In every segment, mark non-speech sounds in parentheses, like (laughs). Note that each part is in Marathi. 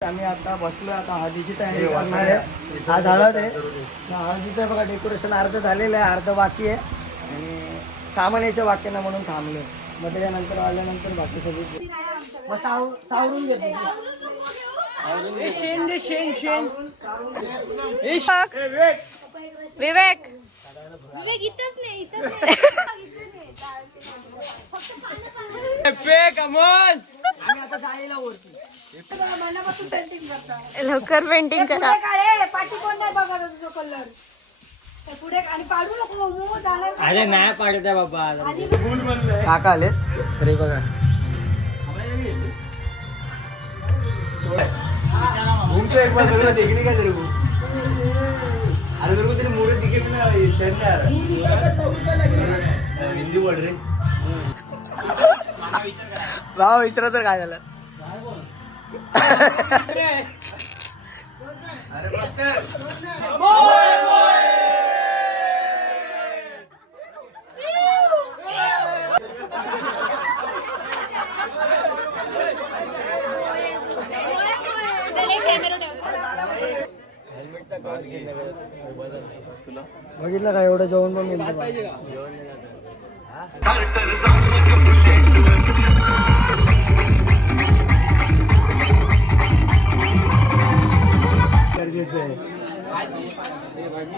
आम्ही आता बसलो आता हळदीची तयारी करणार आहे. आज हळद आहे हळदीचं बघा डेकोरेशन अर्ध झालेलं आहे अर्ध बाकी आहे. आणि सामान यायचं बाकी ना म्हणून थांबलो मग त्याच्यानंतर आल्यानंतर बाकी सगळी मग साव सावरून घेतो विवेक. विवेक इथंच नाही इथंच नाही. (laughs) इथं नाही. फक्त पानं- पानं. मनापासून पेंटिंग करता लवकर पेंटिंग करा अरे नाही पाडत आहे बाबा. काका आले तरी बघा. एक बार जरूर देखने का तेरे को अरे तेरे मुरे दिखे ना हिंदी रहे भाव विचारा तर काय झालं? बघितलं का? एवढं जेवण पण मिळतं आहे.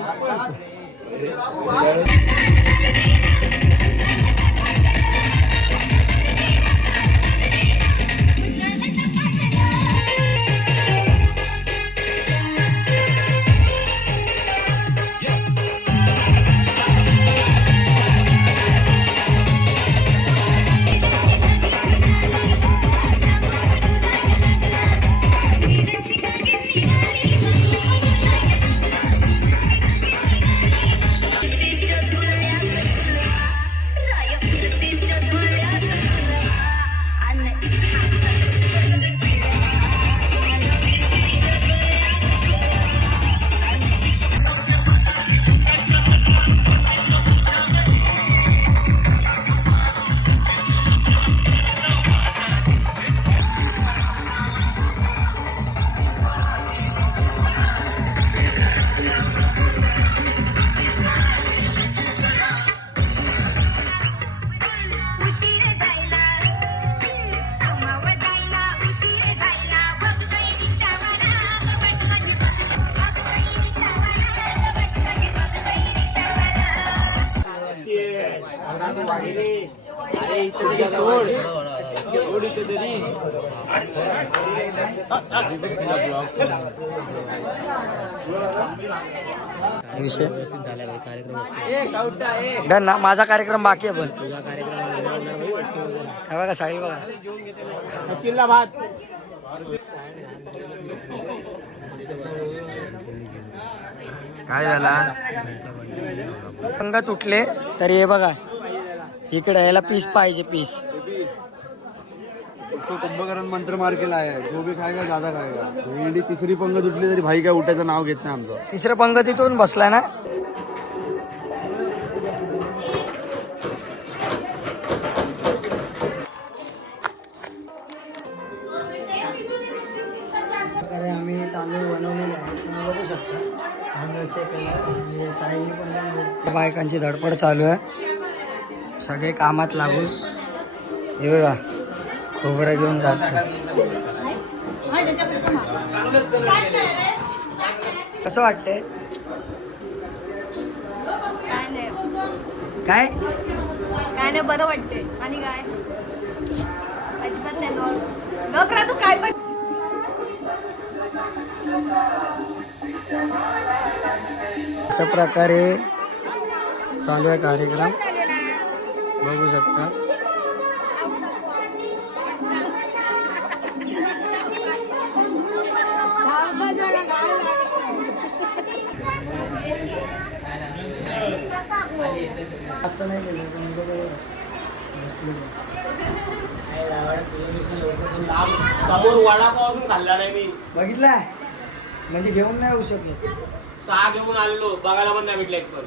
विषय? डन ना माझा कार्यक्रम बाकी आहे पण. हे बघा साहिल बघा. काय झाला? पंग तुटले तरी हे बघा. इकडे याला पीस पाहिजे पीस. उसको कुंभकर्ण मंत्र मार के लाया है जो भी खाएगा ज्यादा खाएगा भेंडी तिसरी पंग तुटली तरी भाई काय उठायचं नाव घेत नाही आमचं. तिसरं पंगतीतून बसलाय ना? प्रकारे आम्ही तांदूळ बनवलेले आहे तुम्ही बघू शकता. तांदूळचे बायकांची धडपड चालू आहे. सगळे कामात लागूस. हे बघा खोबरं घेऊन जात कसं वाटतंय? काय नाही. काय? काय नाही बरं वाटते आणि काय? अजिबात नाही गकरा तू काय पण. अशा प्रकारे चालू आहे कार्यक्रम. बघू शकता. जास्त नाही केलं पण बसलो. समोर वडापाव अजून खाल्ला नाही मी. बघितलाय? म्हणजे घेऊन नाही येऊ शकत. सहा घेऊन आलेलो बघायला पण नाही भेटलं एक पण.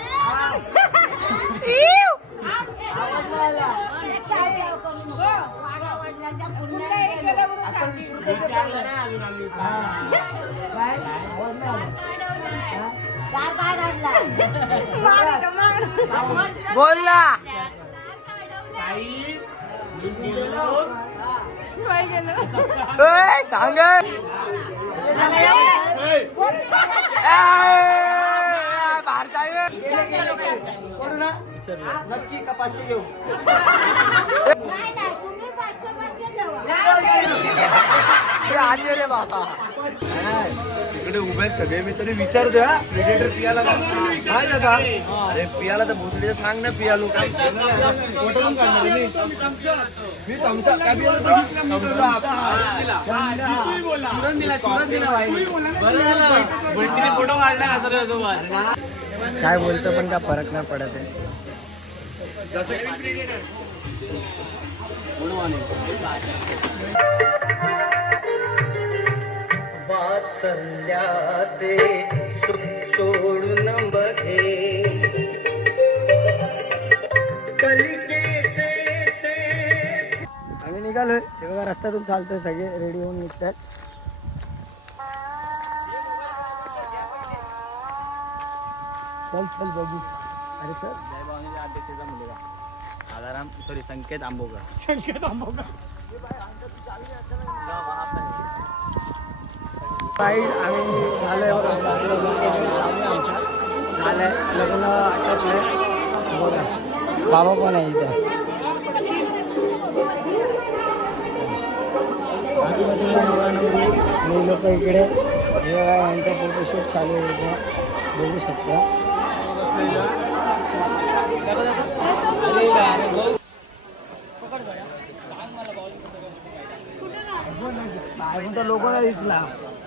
बोल ना. सांग सोडू ना नक्की का पाचशे घेऊ आली रे बाबा. इकडे उभे आहेत सगळे. मी तरी विचारतो हा प्रेडेटर पियाला का? काय दादा. अरे पियाला तर भोसडीचं सांग ना पियालो काय. पोटातून काढणार मी. मी तमसा काय पियाला चुरण दिला चुरण दिला बरं झालं. बंटीने फोटो काढला का काय बोलतो पण काय फरक नाही पडत आहे? वात्सल्याचे सुख सोडून बघे. आम्ही निघालोय. हे बघा रस्त्यातून चालतोय सगळे. रेडी होऊन निघतात. चल चल बघू. अरे चल. अध्यक्षाचा मुलगा आदाराम सॉरी संकेत आंबोकर. साईड आम्ही झालंय बघा आपलं लग्न वगैरे चालू आहे आमचा झालंय. लग्न आटोपलंय. बघा. बाबा पण आहे इथं. मी लोक इकडे. हे बघा यांचा फोटोशूट चालू आहे इथं. बघू शकता. तर लोक नाही दिसला.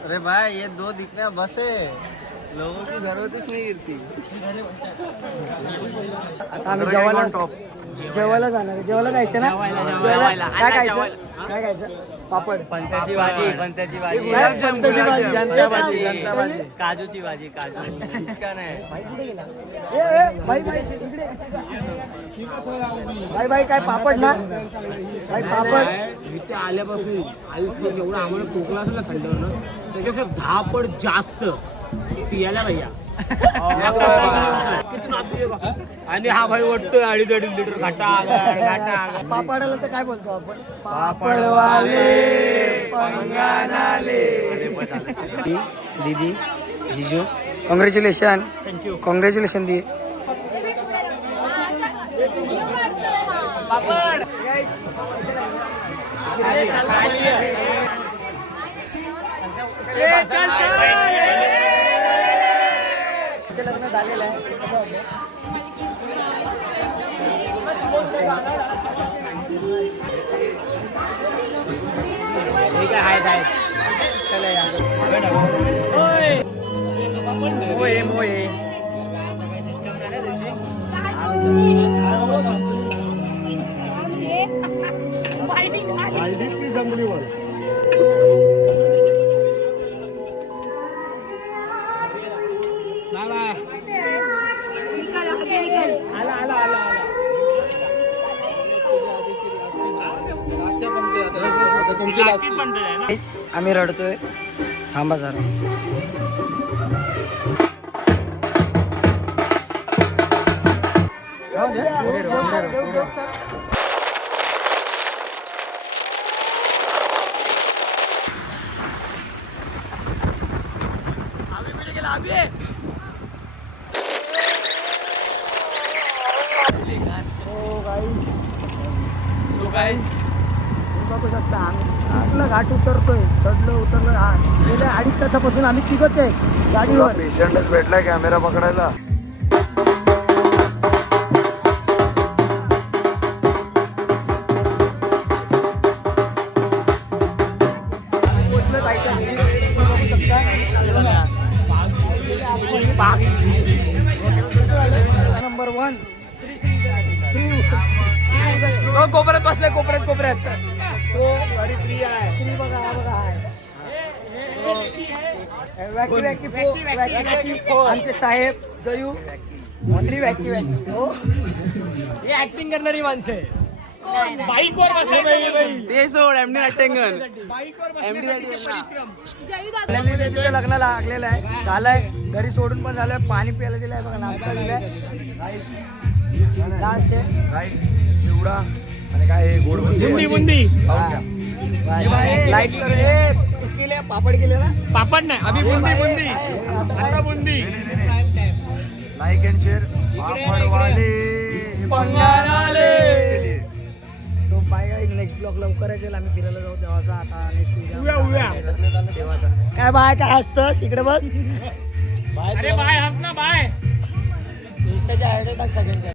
अरे भाई ये दो दिखने बस है। लोगों की जरूरतच नहीं गिरती आता आम्ही जेवायला जेवायला जाणार. जेवायला जायचं ना? जेवायला. काय खायचं? काय खायचं? पापड. फणसाची भाजी फणसाची भाजी. फणसाची भाजी? जनता भाजी. जनता भाजी. काजूची भाजी काजू. इतका नाही. ए, ए, भाई भाई इकडे भाई भाई काय पापड ना? भाई पापड. इथे आल्यापासून आयुष्य जेवढं आम्हाला खोकला असेल ना थंडीवर त्याच्यापेक्षा दहा पट जास्त. पियाला भैया. आणि हा भाई वाटतोय अडीच अडीच लिटर घाटा. पापडाला तर काय बोलतो आपण? पापडवाले दीदी जिजू कॉंग्रॅच्युलेशन थँक्यू कॉंग्रॅच्युलेशन दी लग्न झालेलं आहे. कसं वाटलं हे काय आहेत चला या. मोये मोये आला आम्ही रडतोय. थांबा जरा हो गाई बघू शकता आम्ही कुठलं घाट उतरतोय चढलो उतरलो हा गेल्या अडीच तासापासून आम्ही तिघच आहे गाडीवर. पेशंटच भेटलाय कॅमेरा पकडायला. हे. नंबर वन कोपऱ्यात बसलाय कोपऱ्यात कोपऱ्यात. तो गाडी फ्री आहे. तुम्ही बघा हा बघा आहे वॅकी वॅकी फो वॅकी वॅकी फो आमचे साहेब जयू मंत्री वॅकी वॅकी हो. हे ऍक्टिंग करणारी माणसं आहे बाईकवर बसले पाहिजे बाई. ते सोड एमडी आपल्याला त्याचं लग्न लागलेलं आहे. झालंय. घरी सोडून पण झालंय. पाणी प्यायला दिलंय बघा नाश्ता दिलाय. लास्ट आहे राईस चिवडा आणि काय हे गोड बुंदी बुंदी. लाइट कर लिए पापड केले ना? पापड नाही अभि बुंदी बुंदी. आता boondi. Like and share पापडवाले. So bye guys next blog लवकरच येईल आम्ही फिरायला जाऊ देवाचा. आता नेक्स्ट उद्या, उद्या. देवाचा. काय बाय काय असतंस? इकडे बघ. (laughs) अरे बाय हक ना बाय इंस्टाच्या आयडी टाक सगळ्यांच्या